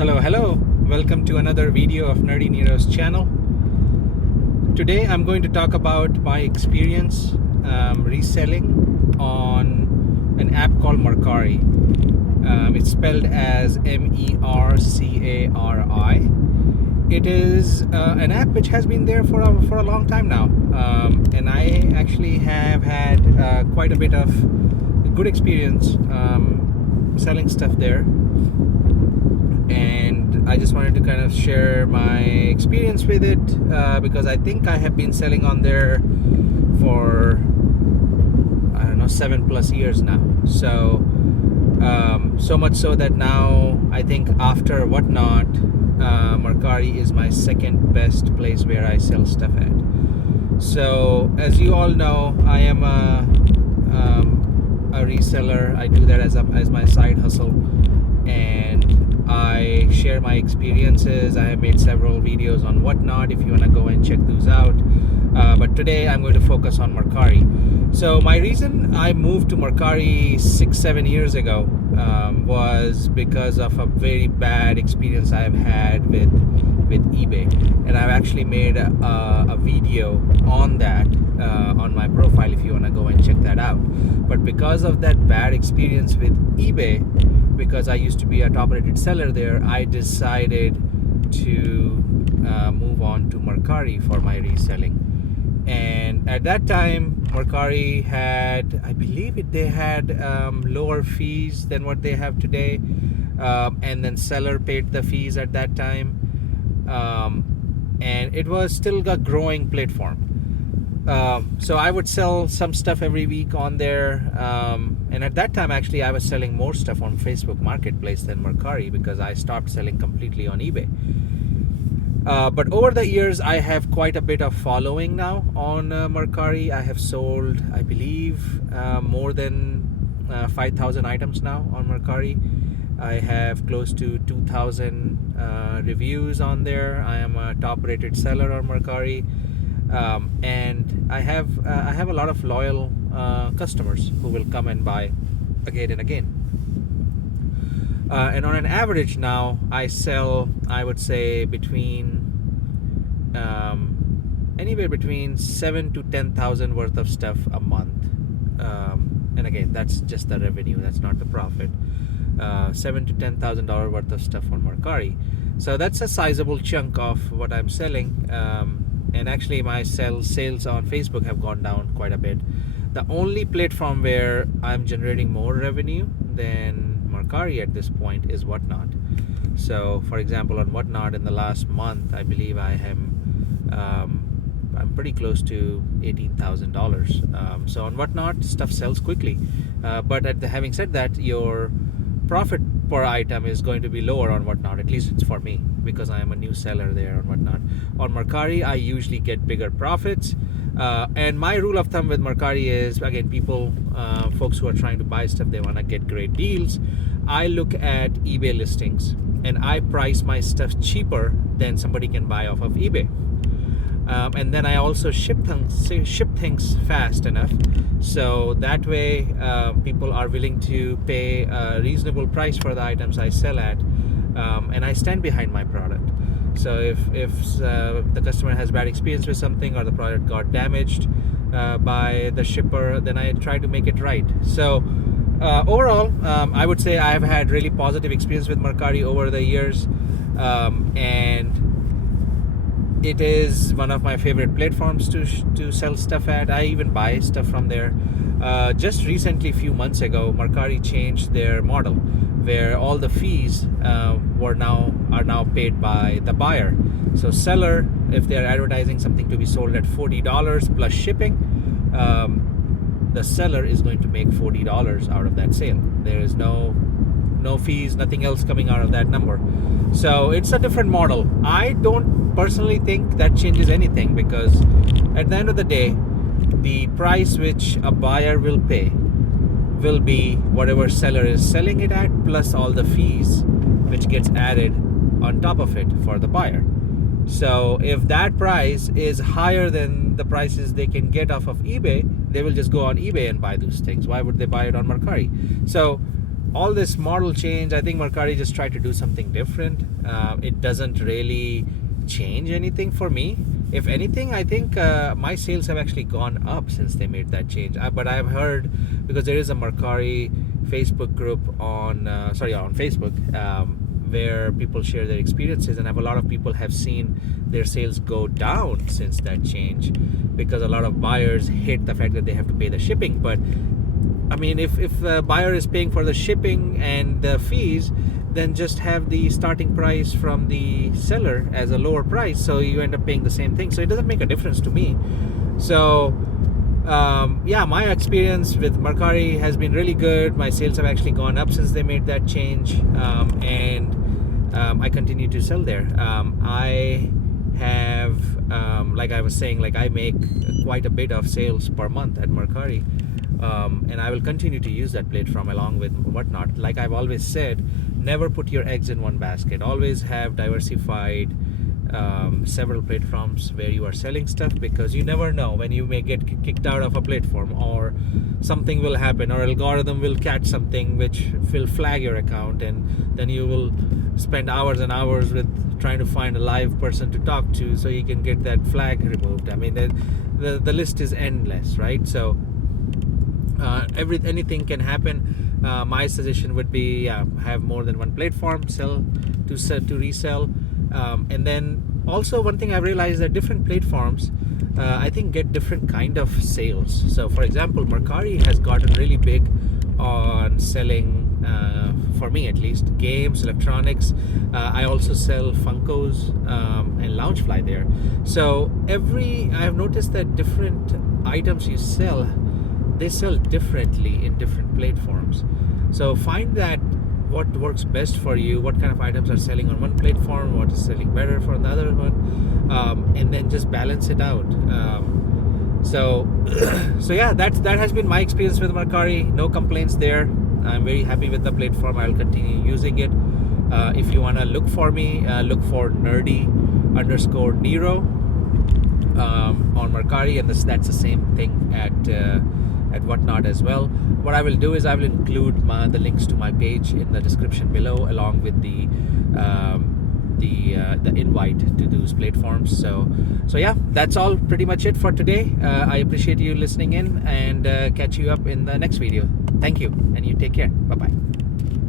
Hello, welcome to another video of Nerdy Nero's channel. Today I'm going to talk about my experience reselling on an app called Mercari. It's spelled as Mercari. It is an app which has been there for a long time now, and I actually have had quite a bit of good experience selling stuff there. And I just wanted to kind of share my experience with it because I think I have been selling on there for 7+ years now. So so much so that now I think after Whatnot, Mercari is my second best place where I sell stuff at. So as you all know, I am a reseller. I do that as my side hustle, and I share my experiences. I have made several videos on Whatnot if you want to go and check those out. But today I'm going to focus on Mercari. So my reason I moved to Mercari 6-7 years ago was because of a very bad experience I've had with eBay, and I've actually made a video on that on my profile if you want to go and check that out. But because of that bad experience with eBay, because I used to be a top-rated seller there, I decided to move on to Mercari for my reselling. And at that time, Mercari had, I believe they had lower fees than what they have today, and then seller paid the fees at that time, and it was still a growing platform. So I would sell some stuff every week on there, and at that time actually I was selling more stuff on Facebook Marketplace than Mercari because I stopped selling completely on eBay. But over the years I have quite a bit of following now on Mercari. I have sold, I believe, more than 5,000 items now on Mercari. I have close to 2,000 reviews on there. I am a top rated seller on Mercari. And I have a lot of loyal customers who will come and buy again and again. And on an average now, I sell, I would say, anywhere between 7,000 to 10,000 worth of stuff a month. And again, that's just the revenue. That's not the profit. $7,000 to $10,000 worth of stuff on Mercari. So that's a sizable chunk of what I'm selling. And actually my sales on Facebook have gone down quite a bit. The only platform where I'm generating more revenue than Mercari at this point is Whatnot. So for example, on Whatnot in the last month, I believe I'm pretty close to $18,000. So on Whatnot, stuff sells quickly. But having said that, your profit per item is going to be lower on Whatnot. At least it's for me, because I am a new seller there on Whatnot. On Mercari, I usually get bigger profits. And my rule of thumb with Mercari is, again, folks who are trying to buy stuff, they want to get great deals. I look at eBay listings and I price my stuff cheaper than somebody can buy off of eBay. And then I also ship things fast enough, so that way people are willing to pay a reasonable price for the items I sell at, and I stand behind my product. So if the customer has bad experience with something, or the product got damaged by the shipper, then I try to make it right. So overall, I would say I have had really positive experience with Mercari over the years, and it is one of my favorite platforms to sell stuff at. I even buy stuff from there. Just recently, a few months ago, Mercari changed their model, where all the fees are now paid by the buyer. So seller, if they are advertising something to be sold at $40 plus shipping, the seller is going to make $40 out of that sale. There is no fees, nothing else coming out of that number. So it's a different model. I don't personally think that changes anything, because at the end of the day, the price which a buyer will pay will be whatever seller is selling it at, plus all the fees which gets added on top of it for the buyer. So if that price is higher than the prices they can get off of eBay, they will just go on eBay and buy those things. Why would they buy it on Mercari? So all this model change, I think Mercari just tried to do something different. It doesn't really change anything for me. If anything, I think my sales have actually gone up since they made that change. But I've heard, because there is a Mercari Facebook group on Facebook, where people share their experiences, and a lot of people have seen their sales go down since that change, because a lot of buyers hate the fact that they have to pay the shipping. But I mean, if the buyer is paying for the shipping and the fees, then just have the starting price from the seller as a lower price, so you end up paying the same thing. So it doesn't make a difference to me. So yeah, my experience with Mercari has been really good. My sales have actually gone up since they made that change, and I continue to sell there. I have, like I was saying, like I make quite a bit of sales per month at Mercari. And I will continue to use that platform along with whatnot. Like I've always said, never put your eggs in one basket. Always have diversified several platforms where you are selling stuff, because you never know when you may get kicked out of a platform, or something will happen, or algorithm will catch something which will flag your account, and then you will spend hours and hours with trying to find a live person to talk to so you can get that flag removed. I mean, the list is endless, right? So anything can happen. My suggestion would be have more than one platform, sell to resell, and then also one thing I've realized that different platforms I think get different kind of sales. So for example, Mercari has gotten really big on selling, for me at least, games, electronics. I also sell Funkos and Loungefly there. So I've noticed that different items you sell, they sell differently in different platforms. So find that what works best for you, what kind of items are selling on one platform, what is selling better for another one, and then just balance it out. So yeah, that has been my experience with Mercari. No complaints there. I'm very happy with the platform. I'll continue using it. If you want to look for me, look for nerdy_Nero on Mercari, and that's the same thing at whatnot as well. What I will do is I will include the links to my page in the description below, along with the invite to those platforms. So yeah, that's all pretty much it for today. I appreciate you listening in, and catch you up in the next video. Thank you, and you take care. Bye bye.